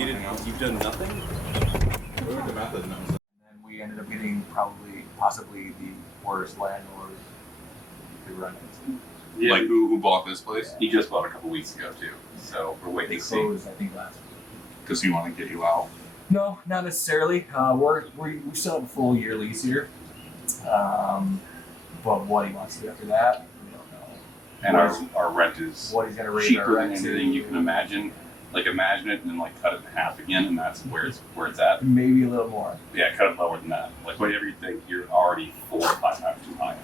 you've done nothing? What were the methods? And then we ended up getting possibly the worst landlord you could run into. Yeah. Like who bought this place? He just bought a couple weeks ago too, so we're waiting They to see. closed, I think, last week. Does he want to get you out? No, not necessarily. We still have a full year lease here. But what he wants to do after that, we don't know. And our rent is What he's going to raise our cheaper than rent anything you can imagine. Like imagine it and then like cut it in half again, and that's where it's at. Maybe a little more. Yeah, cut it lower than that. Like whatever you think, you're already 4 or 5 times too high.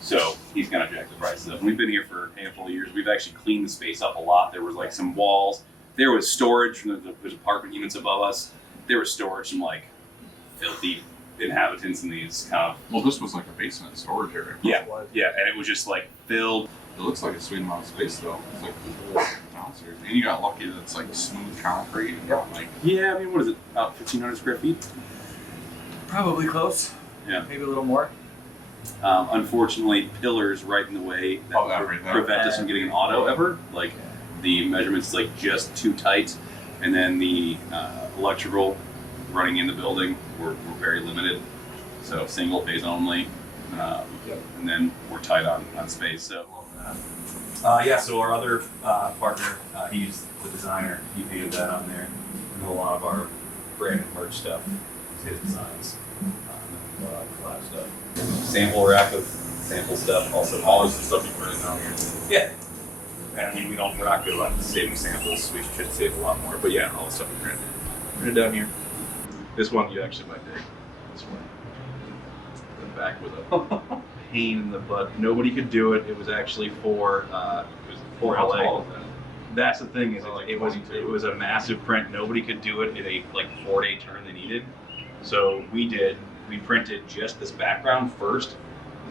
So he's gonna jack the prices up. We've been here for a handful of years. We've actually cleaned the space up a lot. There was like some walls. There was storage from there's apartment units above us. There was storage from like filthy inhabitants in these kind of. Well, this was like a basement storage area. Yeah, and it was just like filled. It looks like a sweet amount of space though. It's like downstairs. And you got lucky that it's like smooth concrete and not like. Yeah, I mean, what is it? About 1,500 square feet. Probably close. Yeah. Maybe a little more. Unfortunately, pillars right in the way that Of everything. prevent us from getting an auto ever. Like the measurements like just too tight, and then the electrical running in the building were very limited. So single phase only, and then we're tight on space. So so our other partner, he's the designer. He painted that on there, and a lot of our branded merch stuff is his designs. Collab stuff. Sample rack of sample stuff, also all this stuff you printed down here. Yeah. And I mean, we're not good about saving samples. We should save a lot more. But yeah, all the stuff we printed down here. This one you actually might dig. This one. The back was a pain in the butt. Nobody could do it. It was actually for LA. That's the thing is it was a massive print. Nobody could do it in a like 4-day turn they needed. So we did. We printed just this background first,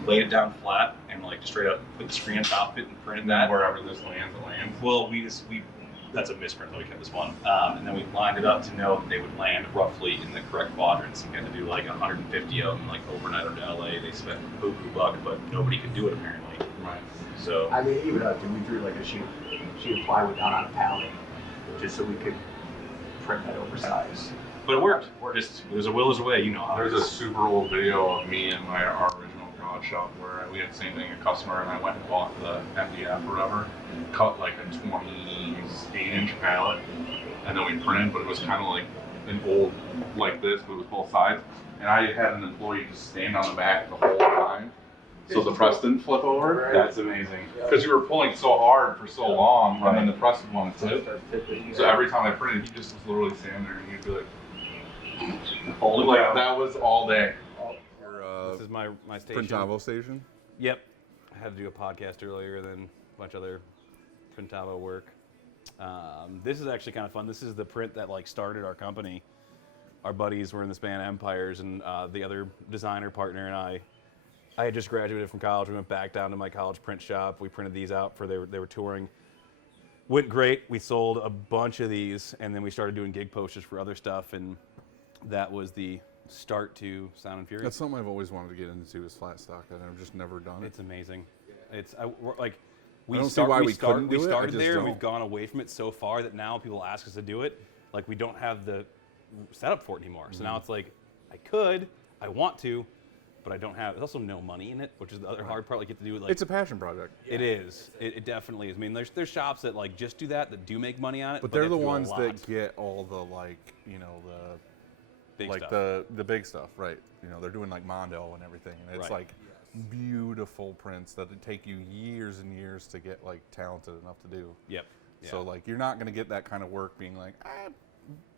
laid it down flat, and like straight up put the screen on top of it and printed that. Wherever this lands, it lands. Well, that's a misprint that we kept this one. And then we lined it up to know that they would land roughly in the correct quadrants. We had to do like 150 of them, like overnight over to LA. They spent a poo-poo buck, but nobody could do it apparently. Right. So I mean, even we threw like a sheet of plywood down on a pallet just so we could print that oversized. but it worked. Just there's a will, there's a way, you know how. There's a super old video of me and our original garage shop where we had the same thing, a customer, and I went and bought the MDF or whatever, cut like a 28-inch pallet, and then we printed, but it was kind of like an old, like this, but it was both sides. And I had an employee just stand on the back the whole time, so the press didn't flip over. That's amazing. Because you were pulling so hard for so long, and then the press would want to tip. So every time I printed, he just was literally standing there, and he'd be like, Holy like cow. that was all day. This is my station. Printavo station? Yep. I had to do a podcast earlier, then a bunch of other Printavo work. This is actually kind of fun. This is the print that like started our company. Our buddies were in this band Empires, and the other designer partner and I had just graduated from college. We went back down to my college print shop. We printed these out for they were touring. Went great. We sold a bunch of these, and then we started doing gig posters for other stuff, and that was the start to Sound and Fury. That's something I've always wanted to get into is flat stock, and I've just never done it. It's amazing. It's we started there, and we've gone away from it so far that now people ask us to do it. Like we don't have the setup for it anymore. So now it's like I want to, but I don't have. There's also no money in it, which is the other hard part. Like you have to do it. Like it's a passion project. It is. It definitely is. I mean, there's shops that like just do that do make money on it, But they're the ones that get all the the big like stuff. the big stuff, right? They're doing like Mondo and everything, and it's like beautiful prints that it take you years and years to get like talented enough to do. Yep. Yeah. So like you're not gonna get that kind of work being like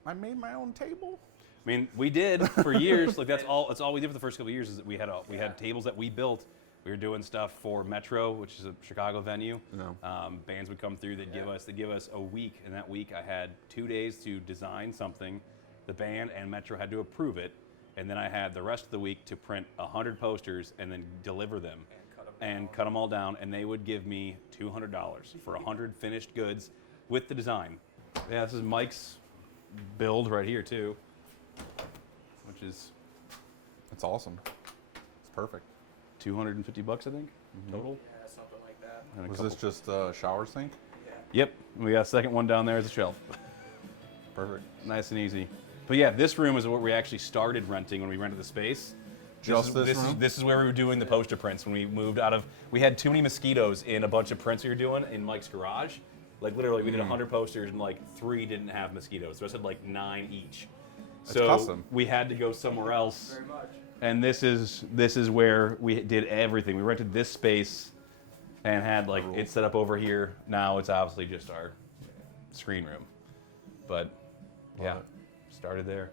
I made my own table. I mean, we did for years. Like that's all we did for the first couple of years is that we had tables that we built. We were doing stuff for Metro, which is a Chicago venue. Bands would come through. They'd give us a week, and that week I had 2 days to design something. The band and Metro had to approve it, and then I had the rest of the week to print 100 posters and then deliver them and cut them all down. And they would give me $200 for 100 finished goods with the design. Yeah, this is Mike's build right here too, which is It's awesome. It's perfect. $250, I think, total. Yeah, something like that. Was this just a shower sink? Yep, we got a second one down there as a shelf. Perfect. Nice and easy. But yeah, this room is what we actually started renting when we rented the space. Just this room? This is where we were doing the poster prints when we moved out of. We had too many mosquitoes in a bunch of prints we were doing in Mike's garage. Like literally, we did 100 posters and like 3 didn't have mosquitoes. The rest had like 9 each. That's So custom. we had to go somewhere else. Very much. And this is where we did everything. We rented this space and had like it set up over here. Now it's obviously just our screen room. But yeah, started there.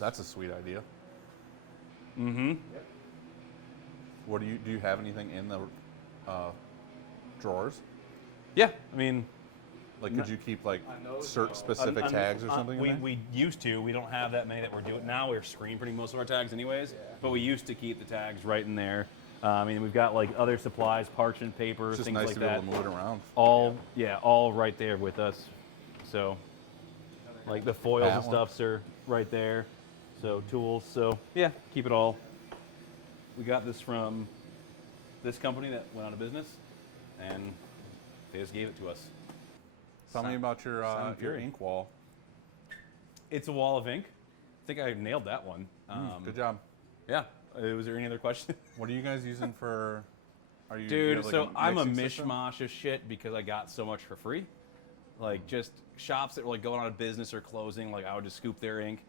That's a sweet idea. Mm-hmm. What do you have anything in the drawers? Yeah, I mean, Like, could you keep like On those, certain no. specific tags or something? in there? we used to. We don't have that many that we're doing now. We're screen printing most of our tags anyways. But we used to keep the tags right in there. I mean, we've got like other supplies, parchment paper, It's just things nice like to be that. able to move it around. All right there with us. So, like the foils That and one. stuffs are right there. So tools. So yeah, keep it all. We got this from this company that went out of business, and they just gave it to us. Tell me about your sound good. ink wall. It's a wall of ink. I think I nailed that one. Good job. Yeah. Was there any other question? What are you guys using for? Are you? do you Dude, have, like, so I'm a mixing system? mishmash of shit because I got so much for free. Like just shops that were like going out of business or closing, like I would just scoop their ink.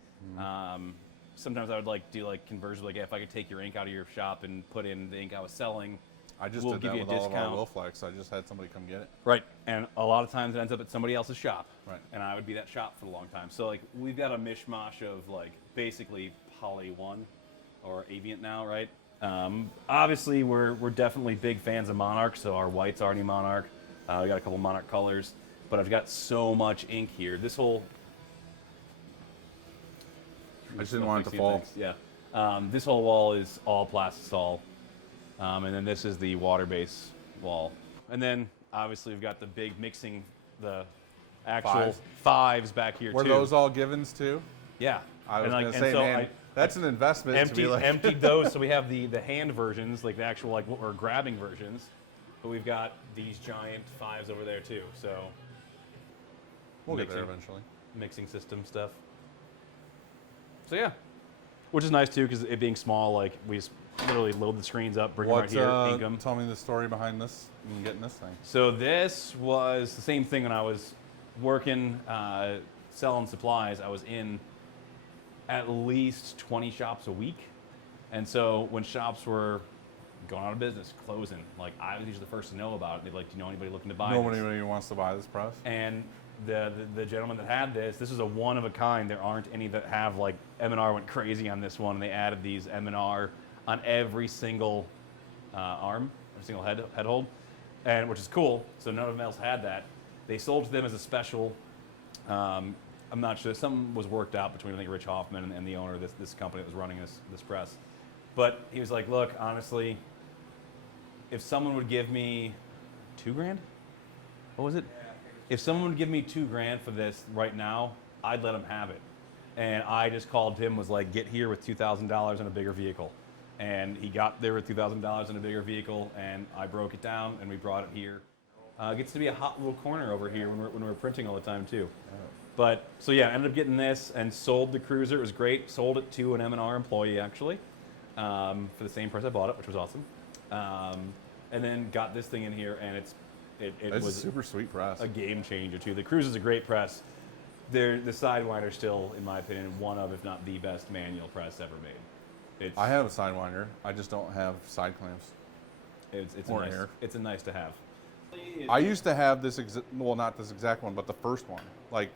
Sometimes I would like do like conversions, like if I could take your ink out of your shop and put in the ink I was selling. I just we'll did give that you a with all of our discount. Wilflex. I just had somebody come get it. Right. And a lot of times it ends up at somebody else's shop. Right. And I would be that shop for a long time. So like we've got a mishmash of like basically Poly 1 or Avient now, right? Obviously we're definitely big fans of Monarch, so our white's already Monarch. We got a couple Monarch colors, but I've got so much ink here. This whole I just didn't want it to fall. Yeah. This whole wall is all plastisol. And then this is the water base wall. And then obviously we've got the big mixing, the actual fives back here Were too. those all givens too? Yeah. I was And, like, gonna and say, so man, I that's an investment to be like. emptied those, so we have the hand versions, like the actual like what we're grabbing versions. But we've got these giant fives over there too. So We'll get there mixing. eventually. mixing system stuff. So yeah, which is nice too because it being small, like we just literally load the screens up, bring them right here, ink them. Tell me the story behind this and getting this thing. So this was the same thing when I was working, selling supplies. I was in at least 20 shops a week, and so when shops were going out of business, closing, like I was usually the first to know about it. They'd be like, "Do you know anybody looking to buy Nobody this?" really wants to buy this press. And the gentleman that had this is a one of a kind. There aren't any that have like M&R went crazy on this one, and they added these M&R on every single arm, every single head hold, and which is cool. So none of them else had that. They sold to them as a special. I'm not sure. Something was worked out between I think Rich Hoffman and the owner of this company that was running this press. But he was like, "Look, honestly, if someone would give me $2,000, what was it? If someone would give me $2,000 for this right now, I'd let him have it." And I just called him, was like, "Get here with $2,000 in a bigger vehicle." And he got there with $2,000 in a bigger vehicle, and I broke it down, and we brought it here. It gets to be a hot little corner over here when we're printing all the time too. But so yeah, I ended up getting this and sold the Cruiser. It was great. Sold it to an M&R employee actually for the same price I bought it, which was awesome. And then got this thing in here, and it It's was a super sweet press. a game changer too. The Cruiser's a great press. The Sidewinder still, in my opinion, one of, if not the best manual press ever made. I have a Sidewinder. I just don't have side clamps. It's or a nice, air. it's a nice to have. I used to have this, well, not this exact one, but the first one. Like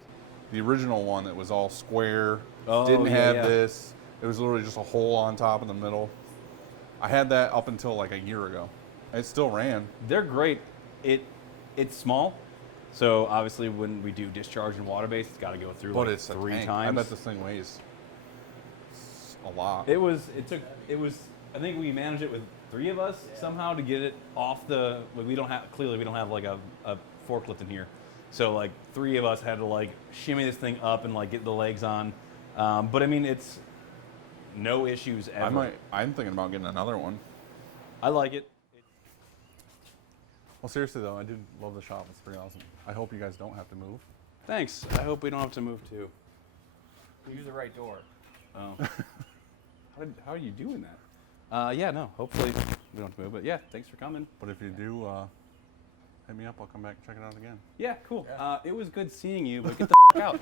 the original one that was all square, Oh, didn't yeah, have yeah. this. It was literally just a hole on top in the middle. I had that up until like a year ago. It still ran. They're great. It's small, so obviously when we do discharge and water base, it's got to go through But like it's a 3 tank. times. I bet this thing weighs a lot. It was. I think we managed it with 3 of us somehow to get it off the. We don't have like a forklift in here, so like 3 of us had to like shimmy this thing up and like get the legs on. But I mean, it's no issues ever. I'm thinking about getting another one. I like it. Well, seriously though, I do love the shop. It's pretty awesome. I hope you guys don't have to move. Thanks. I hope we don't have to move too. Use the right door. Oh. How are you doing that? Yeah, no. Hopefully we don't have to move. But yeah, thanks for coming. But if you do, hit me up. I'll come back and check it out again. Yeah, cool. Yeah. It was good seeing you, but get the out.